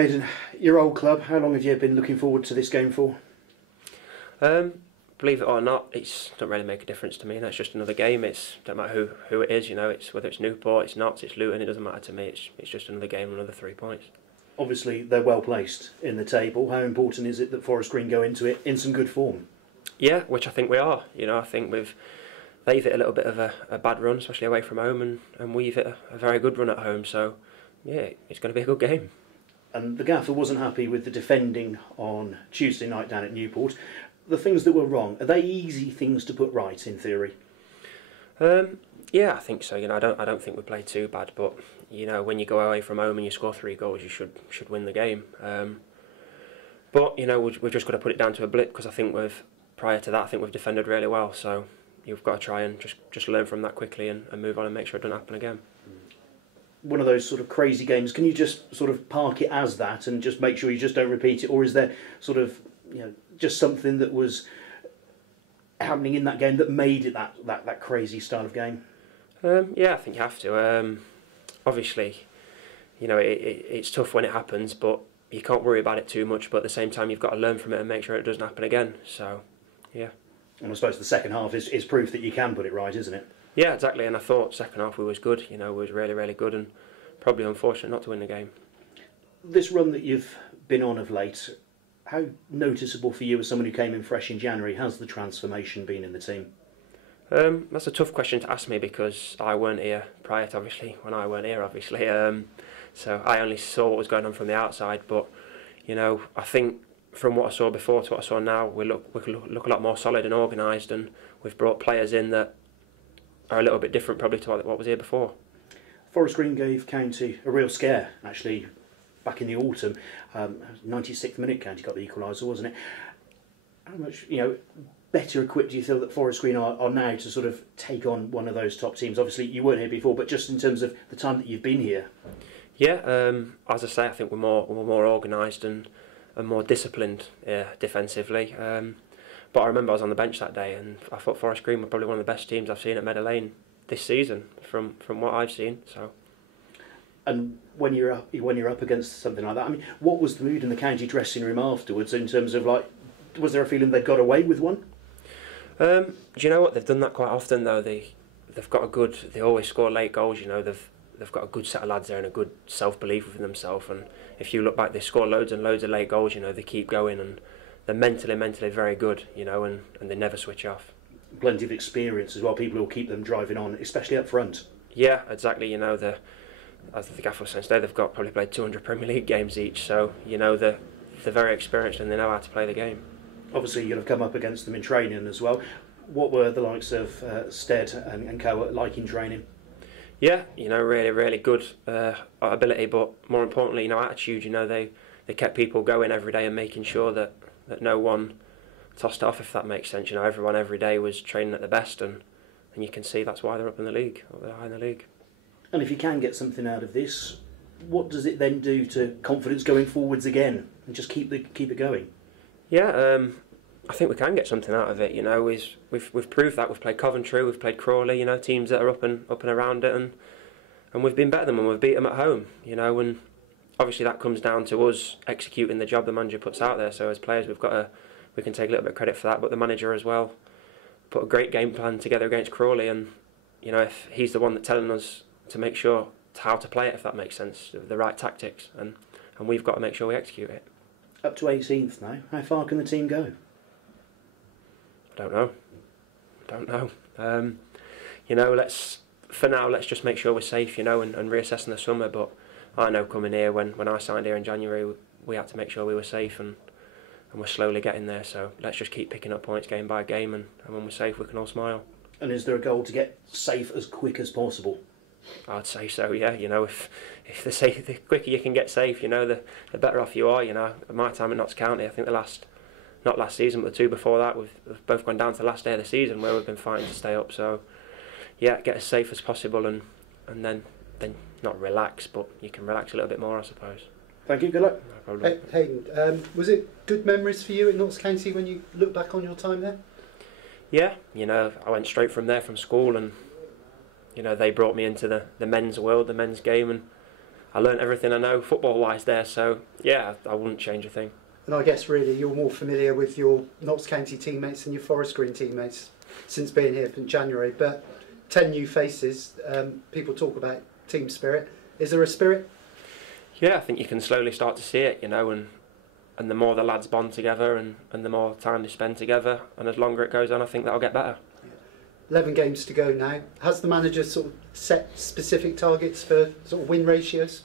Haydn, your old club, how long have you been looking forward to this game for? Believe it or not, it don't really make a difference to me. That's just another game. It's don't matter who it is. It's whether it's Newport, it's Notts, it's Luton. It doesn't matter to me. It's just another game, another 3 points. Obviously, they're well placed in the table. How important is it that Forest Green go into it in some good form? Yeah, which I think we are. I think they've hit a little bit of a bad run, especially away from home, and we've hit a very good run at home. So yeah, it's going to be a good game. And the gaffer wasn't happy with the defending on Tuesday night down at Newport. The things that were wrong, are they easy things to put right in theory? Yeah, I think so. I don't think we played too bad, but when you go away from home and you score 3 goals, you should win the game. But we've just got to put it down to a blip, because I think prior to that, I think we've defended really well. So you've got to try and just learn from that quickly and move on and make sure it doesn't happen again. One of those sort of crazy games, can you just sort of park it as that and just make sure you just don't repeat it, or is there sort of just something that was happening in that game that made it that crazy style of game? Yeah, I think you have to. Obviously, it's tough when it happens, but you can't worry about it too much. But at the same time, you've got to learn from it and make sure it doesn't happen again. So, yeah. And I suppose the second half is proof that you can put it right, isn't it? Yeah, exactly. And I thought second half we was good. We was really, really good, and probably unfortunate not to win the game. This run that you've been on of late, how noticeable for you as someone who came in fresh in January has the transformation been in the team? That's a tough question to ask me, because I weren't here prior to when I weren't here, obviously. So I only saw what was going on from the outside. But I think from what I saw before to what I saw now, we look a lot more solid and organised, and we've brought players in that are a little bit different probably to what was here before. Forest Green gave County a real scare, actually, back in the autumn. 96th minute, County got the equaliser, wasn't it? How much, better equipped do you feel that Forest Green are now to sort of take on one of those top teams? Obviously, you weren't here before, but just in terms of the time that you've been here. Yeah, as I say, I think we're more organised and more disciplined defensively. But I remember I was on the bench that day, and I thought Forest Green were probably one of the best teams I've seen at Meadow Lane this season, from what I've seen. So. And when you're up against something like that, I mean, what was the mood in the County dressing room afterwards? In terms of was there a feeling they got away with one? Do you know what? They've done that quite often though. They've got they always score late goals. They've got a good set of lads there and a good self-belief within themselves. And if you look back, they score loads and loads of late goals. They keep going, and they're mentally very good. And they never switch off. Plenty of experience as well. People who will keep them driving on, especially up front. Yeah, exactly. As the gaffer was saying today, they've probably played 200 Premier League games each. So they're very experienced and they know how to play the game. Obviously, you'll have come up against them in training as well. What were the likes of Stead and Co like in training? Yeah, really, really good ability, but more importantly, attitude. They kept people going every day and making sure that no one tossed off, if that makes sense. Everyone every day was training at the best, and you can see that's why they're up in the league, or they're high in the league. And if you can get something out of this, what does it then do to confidence going forwards again, and just keep it going? Yeah, I think we can get something out of it. We've proved that. We've played Coventry, we've played Crawley. Teams that are up and around it, and we've been better than them. We've beat them at home. And obviously that comes down to us executing the job the manager puts out there. So as players, we can take a little bit of credit for that, but the manager as well put a great game plan together against Crawley, and if he's the one that's telling us to make sure how to play it, if that makes sense, the right tactics, and we've got to make sure we execute it. Up to 18th now. How far can the team go? I don't know. For now, let's just make sure we're safe, and reassess in the summer. But I know coming here, when I signed here in January, we had to make sure we were safe, and we're slowly getting there. So let's just keep picking up points game by game, and when we're safe, we can all smile. And is there a goal to get safe as quick as possible? I'd say so, yeah. If the quicker you can get safe, the better off you are. At my time at Notts County, I think not last season, but the two before that, we've both gone down to the last day of the season where we've been fighting to stay up. So, yeah, get as safe as possible, and then not relax, but you can relax a little bit more, I suppose. Thank you. Good luck. No problem. Haydn, was it good memories for you at Notts County when you look back on your time there? Yeah, I went straight from there from school, and they brought me into the men's world, the men's game, and I learned everything I know football-wise there. So yeah, I wouldn't change a thing. And I guess really you're more familiar with your Notts County teammates than your Forest Green teammates since being here from January. But 10 new faces, people talk about team spirit. Is there a spirit? Yeah, I think you can slowly start to see it, you know, and the more the lads bond together and the more time they spend together, and as longer it goes on, I think that'll get better. 11 games to go now. Has the manager sort of set specific targets for sort of win ratios?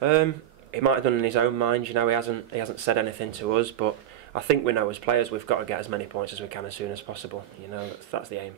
He might have done in his own mind, you know, he hasn't said anything to us, but I think we know as players we've got to get as many points as we can as soon as possible, you know, that's the aim.